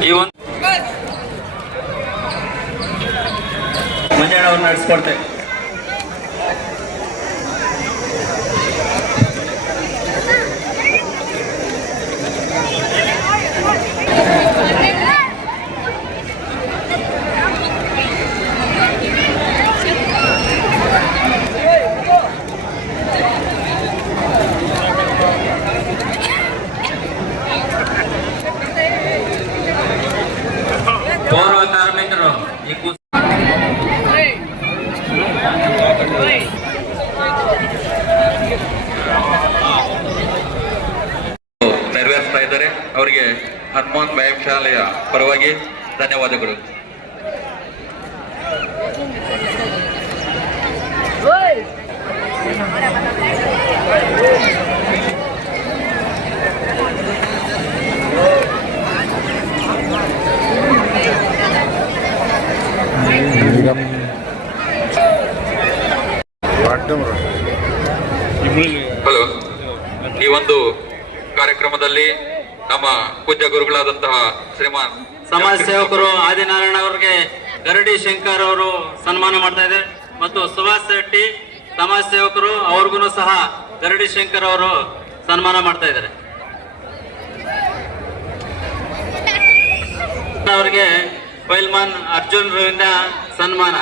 ಈ ಒಂದು ಅವ್ರು ನಡೆಸ್ಕೊಡ್ತೇವೆ ಗೌರವ ಕಾರ್ಮಿಕರು ಈ ಕುಸ್ ನೆರವೇರಿಸ್ತಾ ಇದ್ದಾರೆ ಅವರಿಗೆ ಹನುಮಾನ್ ವ್ಯಾಯಾಮ ಶಾಲೆಯ ಪರವಾಗಿ ಧನ್ಯವಾದಗಳು. ಹಲೋ ಈ ಒಂದು ಕಾರ್ಯಕ್ರಮದಲ್ಲಿ ನಮ್ಮ ಪೂಜ್ಯ ಗುರುಗಳಾದಂತಹ ಶ್ರೀಮಾನ್ ಸಮಾಜ ಸೇವಕರು ಆದಿನಾರಾಯಣ ಅವರಿಗೆ ಗರಡಿ ಶಂಕರ್ ಅವರು ಸನ್ಮಾನ ಮಾಡ್ತಾ ಇದ್ದಾರೆ. ಮತ್ತು ಸುಭಾಷ್ ಶೆಟ್ಟಿ ಸಮಾಜ ಸೇವಕರು ಅವ್ರಿಗೂ ಸಹ ಗರಡಿ ಶಂಕರ್ ಅವರು ಸನ್ಮಾನ ಮಾಡ್ತಾ ಇದ್ದಾರೆ. ಅವರಿಗೆ ಪೈಲ್ಮಾನ್ ಅರ್ಜುನ್ ರವಿಂದ ಸನ್ಮಾನ.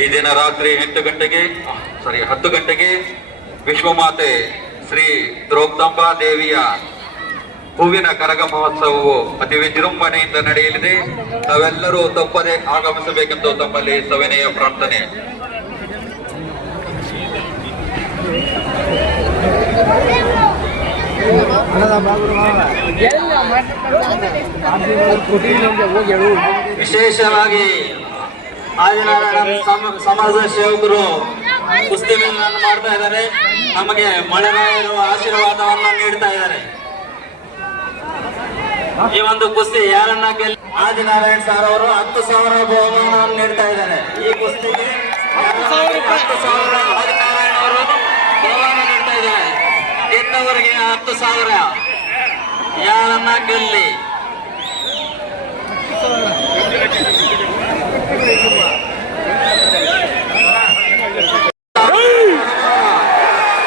ಈ ದಿನ ರಾತ್ರಿ ಎಂಟು ಗಂಟೆಗೆ ಸಾರಿ ಹತ್ತು ಗಂಟೆಗೆ ವಿಶ್ವಮಾತೆ ಶ್ರೀ ದ್ರೌಪದಾಂಬಾ ದೇವಿಯ ಹೂವಿನ ಕರಗ ಮಹೋತ್ಸವವು ಅತಿ ವಿಜೃಂಭಣೆಯಿಂದ ನಡೆಯಲಿದೆ. ತಾವೆಲ್ಲರೂ ತಪ್ಪದೆ ಆಗಮಿಸಬೇಕೆಂದು ತಮ್ಮಲ್ಲಿ ಸವಿನಯ ಪ್ರಾರ್ಥನೆ. ವಿಶೇಷವಾಗಿ ಸಮಾಜ ಸೇವಕರು ಕುಸ್ತಿಗಳನ್ನು ಮಾಡ್ತಾ ಇದ್ದಾರೆ. ನಮಗೆ ಮಳೆ ಆಶೀರ್ವಾದವನ್ನ ನೀಡ್ತಾ ಇದ್ದಾರೆ. ಈ ಒಂದು ಕುಸ್ತಿ ಯಾರನ್ನ ಗೆಲ್, ಆದಿನಾರಾಯಣ ಸರ್ ಅವರು ಹತ್ತು ಸಾವಿರ ಬಹುಮಾನವನ್ನು ನೀಡ್ತಾ ಇದ್ದಾರೆ. ಈ ಕುಸ್ತಿಗೆ ಹತ್ತು ಸಾವಿರ ಆದಿನಾರಾಯಣ ಅವರು ಬಹುಮಾನ ನೀಡ್ತಾ ಇದ್ದಾರೆ. ಗೆದ್ದವರಿಗೆ ಹತ್ತು ಸಾವಿರ. ಯಾರನ್ನ ಗೆಲ್ಲಿ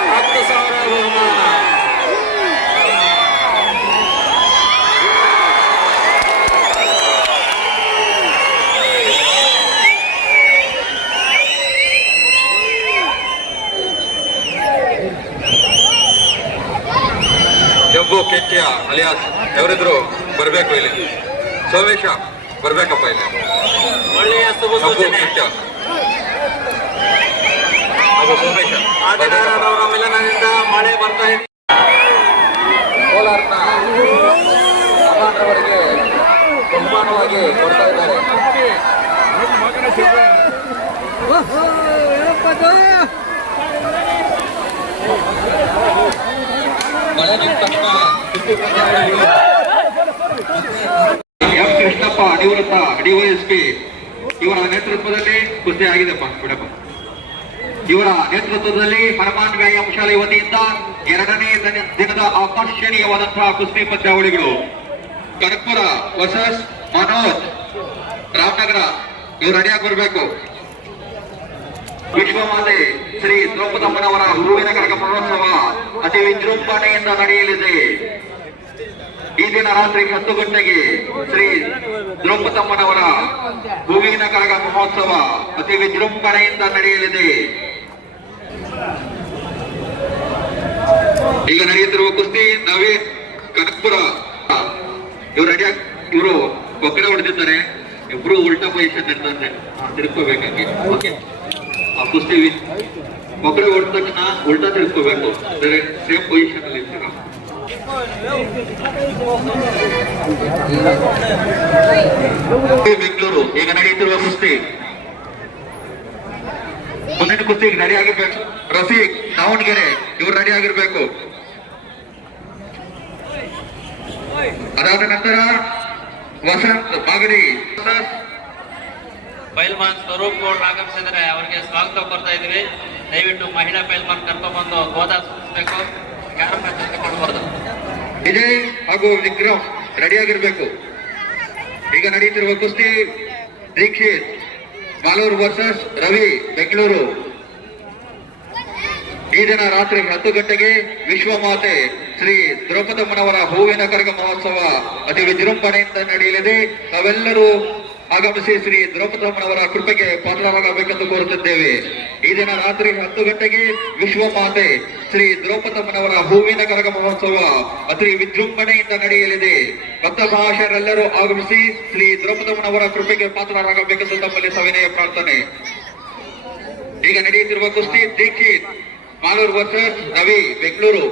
ಹತ್ತು ಸಾವಿರ ಬಹುಮಾನ ಜಂಬು ఎవರಿದ್ರು ಬರ್ಬೇಕು ಇಲ್ಲಿ. ಸೋಮೇಶ ಬರ್ಬೇಕಪ್ಪ ಇಲ್ಲಿ. ಒಳ್ಳೆಯ ಶುಭ ಜಂಬು ಸೂಚನೆ. ಹಾಗೂ ಸೋಮೇಶ ಆದಿನಾರಾಯಣವರ ಮಿಲನದಿಂದ ಮಳೆ ಬರ್ತಾ ಇದೆ. ಕೋಲಾರ್ನ ಅಮಾನ್ರವರಿಗೆ ಬಹುಮಾನವಾಗಿ ಕೊಡ್ತಾ ಇದ್ದಾರೆ ಮಳೆ ನಿಂತ ತಕ್ಷಣ ಸುತ್ತು ಪಂದ್ಯಾವಳಿಗಳು ಎಂ. ಕೃಷ್ಣಪ್ಪ ನಿವೃತ್ತ ಡಿವೈಎಸ್ಪಿ ಇವರ ನೇತೃತ್ವದಲ್ಲಿ ಕುಸ್ತಿ ಆಗಿದೆಪ್ಪ ಬಿಡಪ್ಪ. ಇವರ ನೇತೃತ್ವದಲ್ಲಿ ಹನುಮಾನ್ ವ್ಯಾಯಾಮ ಶಾಲೆ ವತಿಯಿಂದ ಎರಡನೇ ದಿನ- ದಿನದ ಆಕರ್ಷಣೀಯವಾದಂತಹ ಕುಸ್ತಿ ಪಂದ್ಯಾವಳಿಗಳು. ಕನಕಪುರ ವರ್ಸಸ್ ಮನೋಜ್, ರಾಮನಗರ. ಇವ್ರು ರೆಡಿಯಾಗಿ ಬರಬೇಕು. ವಿಶ್ವಮಾತೆ ಶ್ರೀ ದ್ರೌಪದಮ್ಮನವರ ಹೂವಿನ ಕರಗ ಮಹೋತ್ಸವ ಅತಿ ವಿಜೃಂಭಣೆಯಿಂದ ನಡೆಯಲಿದೆ. ಈ ದಿನ ರಾತ್ರಿ ಹತ್ತು ಗಂಟೆಗೆ ಶ್ರೀ ದ್ರೌಪದಮ್ಮನವರ ಹೂವಿನ ಕರಗ ಮಹೋತ್ಸವ ಅತಿ ವಿಜೃಂಭಣೆಯಿಂದ ನಡೆಯಲಿದೆ. ಈಗ ನಡೆಯುತ್ತಿರುವ ಕುಸ್ತಿ ನವೀನ್ ಕನಕ್ಪುರ. ಇವರು ರೆಡಿ ಇವರು ಕೊಕ್ಕಡೆ ಹೊಡೆದಿದ್ದಾರೆ. ಇಬ್ರು ಉಲ್ಟಾ ಪೊಸಿಷನ್ ನಡೆದಂತೆ ತಿರ್ಕೋಬೇಕಂಗೆ. ಓಕೆ ಆ ಕುಸ್ತಿ ಕೊಕ್ಕಡೆ ಹೊಡೆದ ತಕ್ಷಣ ಉಲ್ಟಾ ತಿರ್ಕೋಬೇಕು. ಸೇಮ್ ಪೊಸಿಷನ್ ಅಲ್ಲಿ ಇರ್ತೀರ? ಬೆಂಗಳೂರು ಈಗ ನಡೆಯುತ್ತಿರುವ ಕುಸ್ತಿ. ಮುಂದಿನ ಕುಸ್ತಿಗೆ ರೆಡಿ ಆಗಿರ್ಬೇಕು ರಫೀಕ್, ದಾವಣಗೆರೆ, ಇವ್ರು ರೆಡಿ ಆಗಿರ್ಬೇಕು. ಅದಾದ ನಂತರ ವಸಂತ್ ಮಾಗಡಿ. ಪೈಲ್ವಾನ್ ಸ್ವರೂಪ್ ಗೌಡ್ ಆಗಮಿಸಿದರೆ ಅವರಿಗೆ ಸ್ವಾಗತ ಕೊಡ್ತಾ ಇದೀವಿ ದಯವಿಟ್ಟು ಮಹಿಳಾ ಪೈಲ್ವಾನ್ ಕರ್ಕೊಂಡ್ಬಂದು ಗೋದಾ ಸೂಚಿಸಬೇಕು ಯಾರು ಕೊಡ್ಬೋದು ವಿಜಯ್ ಹಾಗೂ ವಿಕ್ರಮ್ ರೆಡಿಯಾಗಿರ್ಬೇಕು. ಈಗ ನಡೆಯುತ್ತಿರುವ ಕುಸ್ತಿ ದೀಕ್ಷಿತ್ ಮಾಲೂರು ವರ್ಸಸ್ ರವಿ, ಬೆಂಗಳೂರು. ಈ ದಿನ ರಾತ್ರಿ ಹತ್ತು ಗಂಟೆಗೆ ವಿಶ್ವಮಾತೆ ಶ್ರೀ ದ್ರೌಪದಮ್ಮನವರ ಹೂವಿನ ಕರಗ ಮಹೋತ್ಸವ ಅತಿ ವಿಜೃಂಭಣೆಯಿಂದ ನಡೆಯಲಿದೆ. ನಾವೆಲ್ಲರೂ ಆಗಮಿಸಿ ಶ್ರೀ ದ್ರೌಪದಮ್ಮನವರ ಕೃಪೆಗೆ ಪಾತ್ರರಾಗಬೇಕೆಂದು ಕೋರುತ್ತಿದ್ದೇವೆ. ಈ ದಿನ ರಾತ್ರಿ ಹತ್ತು ಗಂಟೆಗೆ ವಿಶ್ವಮಾತೆ ಶ್ರೀ ದ್ರೌಪದಮ್ಮನವರ ಹೂವಿನ ಕರಗ ಮಹೋತ್ಸವ ಅತಿ ವಿಜೃಂಭಣೆಯಿಂದ ನಡೆಯಲಿದೆ. ಭಕ್ತ ಮಹಾಶಯರೆಲ್ಲರೂ ಆಗಮಿಸಿ ಶ್ರೀ ದ್ರೌಪದಮ್ಮನವರ ಕೃಪೆಗೆ ಪಾತ್ರರಾಗಬೇಕೆಂದು ತಮ್ಮಲ್ಲಿ ಸವಿನಯ ಪ್ರಾರ್ಥನೆ. ಈಗ ನಡೆಯುತ್ತಿರುವ ಕುಸ್ತಿ ದೀಕ್ಷಿತ್, ಮಾಲೂರು ವರ್ಸಸ್ ರವಿ ಬೆಂಗಳೂರು.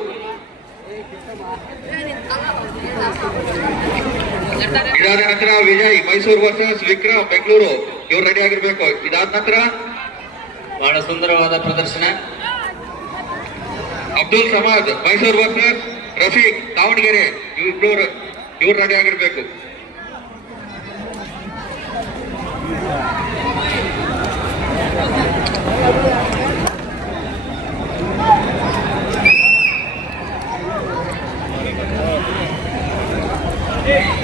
ಇದಾದ ನಂತರ ವಿಜಯ್, ಮೈಸೂರು ವರ್ಸಸ್ ವಿಕ್ರಮ್, ಬೆಂಗಳೂರು. ಇವ್ರು ರೆಡಿ ಆಗಿರ್ಬೇಕು. ಇದಾದ ನಂತರ ಬಹಳ ಸುಂದರವಾದ ಪ್ರದರ್ಶನ. ಅಬ್ದುಲ್ ಸಮಾಜ್ ಮೈಸೂರು ವರ್ಸಸ್ ರಫೀಕ್, ದಾವಣಗೆರೆ. ಇವ್ರು ಇವ್ರು ರೆಡಿ ಆಗಿರ್ಬೇಕು. ಈಗ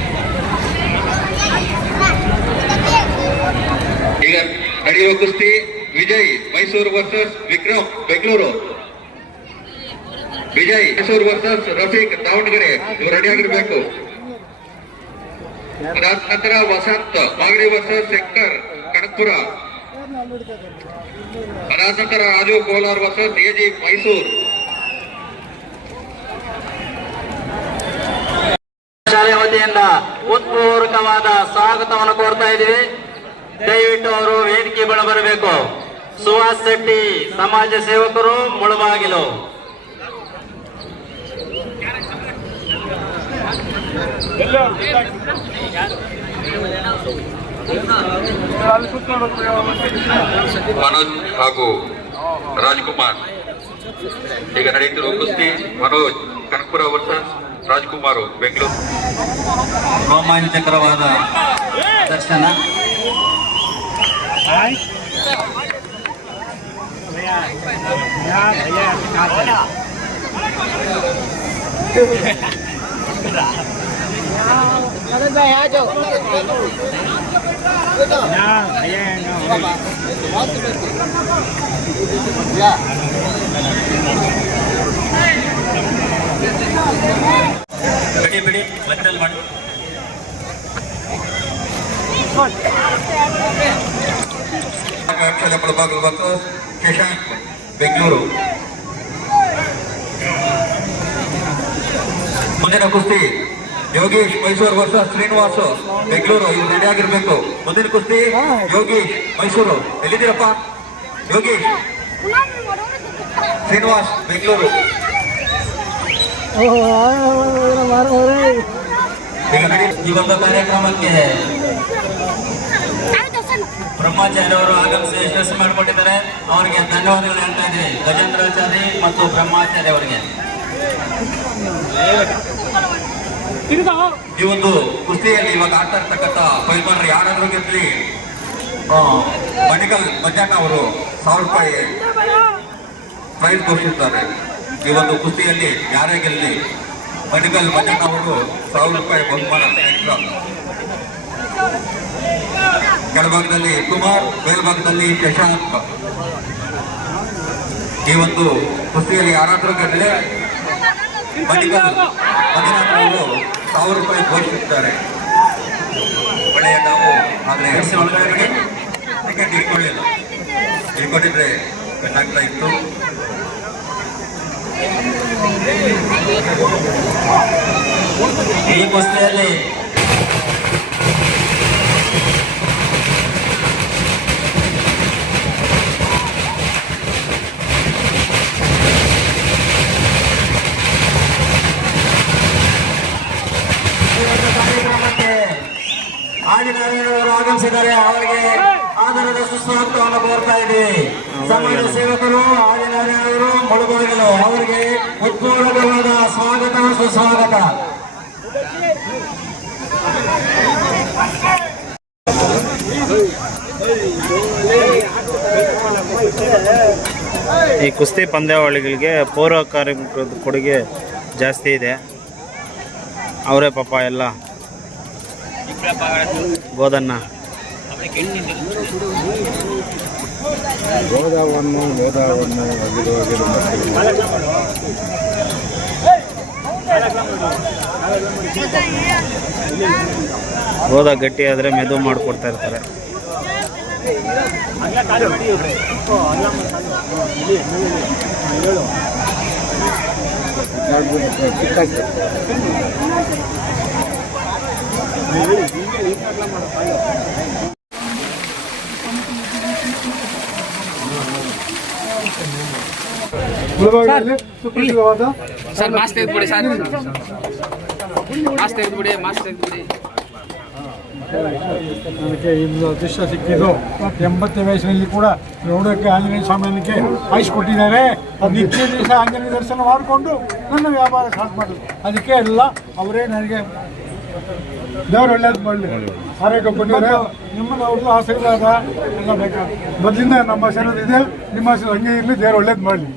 ನಡೆಯುವ ಕುಸ್ತಿ ವಿಜಯ್ ಮೈಸೂರು ವರ್ಸಸ್ ವಿಕ್ರಮ್ ಬೆಂಗಳೂರು. ವಿಜಯ್ ಮೈಸೂರು ವರ್ಸಸ್ ರಫೀಕ್ ದಾವಣಗೆರೆ, ಇವರು ರೆಡಿ ಆಗಿರ್ಬೇಕು. ಅದಾದ ನಂತರ ವಸಂತ್, ಮಾಗಡಿ ವರ್ಸಸ್ ಶಂಕರ್, ಕನಕಪುರ. ಅದಾದ ನಂತರ ರಾಜು ಕೋಲಾರ್ ವರ್ಸಸ್ ಎಜಿ ಮೈಸೂರು. ಶಾಲೆ ವತಿಯಿಂದ ಉತ್ಪೂರ್ವಕವಾದ ಸ್ವಾಗತವನ್ನು ಕೋರ್ತಾ ಇದ್ದೀವಿ. ದಯವಿಟ್ಟು ಅವರು ವೇದಿಕೆ ಬಳ ಬರಬೇಕು. ಸುಹಾಸ್ ಶೆಟ್ಟಿ ಸಮಾಜ ಸೇವಕರು ಮುಳುಬಾಗಿಲು. ಮನೋಜ್ ಹಾಗೂ ರಾಜ್ಕುಮಾರ್. ಈಗ ನಡೆಯುತ್ತಿರುವ ಕುಸ್ತಿ ಮನೋಜ್ ಕನಕಪುರ ವರ್ಸಸ್ ರಾಜ್ಕುಮಾರ್ ಬೆಂಗಳೂರು. ರೋಮಾಂಚಕರವಾದ ದರ್ಶನ. đấy. Hãy subscribe nha, kênh Ghiền Mì Gõ Để không bỏ lỡ những video hấp dẫn ಕ್ಷೇತ್ರದ ಪ್ರಭಾಗಲು ಮತ್ತು ಶಶಾಂಕ್ ಬೆಂಗಳೂರು ಮುಂದಿನ ಕುಸ್ತಿ ಯೋಗೀಶ್ ಮೈಸೂರು ವರ್ಷ ಶ್ರೀನಿವಾಸ್ ಬೆಂಗಳೂರು ಇವ್ರು ರೆಡಿ ಆಗಿರ್ಬೇಕು ಮುಂದಿನ ಕುಸ್ತಿ ಯೋಗೀಶ್ ಮೈಸೂರು ಎಲ್ಲಿದ್ದೀರಪ್ಪ ಯೋಗೀಶ್ ಶ್ರೀನಿವಾಸ್ ಬೆಂಗಳೂರು ಈಗ ಈ ಒಂದು ಕಾರ್ಯಕ್ರಮಕ್ಕೆ ಬ್ರಹ್ಮಾಚಾರ್ಯ ಅವರು ಆಗಮಿಸಿ ಯಶಸ್ಸು ಮಾಡಿಕೊಟ್ಟಿದ್ದಾರೆ. ಅವರಿಗೆ ಧನ್ಯವಾದಗಳು ಹೇಳ್ತಾ ಇದ್ದೀವಿ ಗಜೇಂದ್ರಾಚಾರಿ ಮತ್ತು ಬ್ರಹ್ಮಾಚಾರ್ಯ ಅವರಿಗೆ. ಈ ಒಂದು ಕುಸ್ತಿಯಲ್ಲಿ ಇವಾಗ ಆಡ್ತಾ ಇರ್ತಕ್ಕಂಥ ಪೈಲ್ವಾನರು ಯಾರಾದ್ರೂ ಗೆದ್ಲಿ ಮಡಿಕಲ್ ಮಧ್ಯಾಹ್ನ ಅವರು ಸಾವಿರ ರೂಪಾಯಿ ಪ್ರೈಸ್ ಘೋಷಿಸಿದ್ದಾರೆ ಈ ಒಂದು ಕುಸ್ತಿಯಲ್ಲಿ ಯಾರೇ ಗೆಲ್ಲಿ? ಮಡಿಕಲ್ ಮಧ್ಯಾಹ್ನ ಅವರು ಸಾವಿರ ರೂಪಾಯಿ ಬಹುಮಾನ. ಕೆಳಭಾಗದಲ್ಲಿ ಕುಮಾರ್ ಮೇಲ್ಭಾಗದಲ್ಲಿ ಶಶಾಂಕ್ ಈ ಒಂದು ಕುಸ್ತಿಯಲ್ಲಿ ಯಾರಾದರೂ ಮಂಜುನಾಥ್ ಅವರು ಸಾವಿರ ರೂಪಾಯಿ ಘೋಷಿಸುತ್ತಾರೆ. ಒಳ್ಳೆಯ ನಾವು ಆದರೆ ಒಳಗಡೆ. ಟಿಕೆಟ್ ಇಟ್ಕೊಳ್ಳಿಲ್ಲ ಇಟ್ಕೊಂಡಿದ್ರೆ ಚೆನ್ನಾಗ್ತಾ ಇತ್ತು. ಈ ಕುಸ್ತಿಯಲ್ಲಿ ಪದಾಧಿಕಾರಿಗಳು ಆಗಮಿಸಿದ್ದಾರೆ. ಅವರಿಗೆ ಆಧಾರದ ಸುಸ್ವಾಗತವನ್ನು ಕೋರ್ತಾ ಇದ್ದೀವಿ ಸಮಾಜ ಸೇವಕರು ಆದಿನಾರಿಯವರು ಮುಳುಗೋಗಿಗಳು ಅವರಿಗೆ ಉತ್ಪೂರಕವಾದ ಸ್ವಾಗತ ಸುಸ್ವಾಗತ. ಈ ಕುಸ್ತಿ ಪಂದ್ಯಾವಳಿಗಳಿಗೆ ಪೌರ ಕಾರ್ಯಕ್ರಮದ ಕೊಡುಗೆ ಜಾಸ್ತಿ ಇದೆ. ಅವರೇ ಪಾಪ ಎಲ್ಲ ಗೋದನ್ನ. ಗೋದಾವನ್ನು ಗೋದಾವನ್ನು ಗೋದ ಗಟ್ಟಿ ಆದ್ರೆ ಮೆದು ಮಾಡಿಕೊಡ್ತಾ ಇರ್ತಾರೆ. ಚಿಕ್ಕ ಸರ್ ಮಾಸ್ಕ್ ತೆಗೆದುಬಿಡಿ ಸರ್. ಮಾಸ್ಕ್ ತೆಗೆದುಬಿಡಿ ಮಾಸ್ಕ್ ತೆಗೆದುಬಿಡಿ. ನನಗೆ ಇಂದು ಅದೃಷ್ಟ ಸಿಕ್ಕಿದ್ದು. ಎಂಬತ್ತನೇ ವಯಸ್ಸಿನಲ್ಲಿ ಕೂಡ ನೋಡೋಕ್ಕೆ ಆಂಜನೇಯ ಸ್ವಾಮಿಯನಿಗೆ ಆಯಿಸ್ಕೊಟ್ಟಿದ್ದಾರೆ ನಿತ್ಯ ದಿವಸ ಆಂಜನೇಯ ದರ್ಶನ ಮಾಡಿಕೊಂಡು ನನ್ನ ವ್ಯಾಪಾರ ಸ್ಟಾರ್ಟ್ ಮಾಡಿದ್ರು. ಅದಕ್ಕೆ ಎಲ್ಲ ಅವರೇ ನನಗೆ ದೇವ್ರು ಒಳ್ಳೇದು ಮಾಡಲಿ. ಆರೋಗ್ಯ ಕೊಟ್ಟಿದ್ದಾರೆ ನಿಮ್ಮನ್ನು ಅವ್ರದ್ದು ಆಶೀರ್ವಾದ ಎಲ್ಲ ಬೇಕಾದ ಮೊದಲಿಂದ ನಮ್ಮ ಆಶೀರ್ವಾದ ಇದೆ. ನಿಮ್ಮ ಆಶೀರ್ವಾದ ಹಂಗೆ ಇರಲಿ, ದೇವ್ರು ಒಳ್ಳೇದು ಮಾಡಲಿ.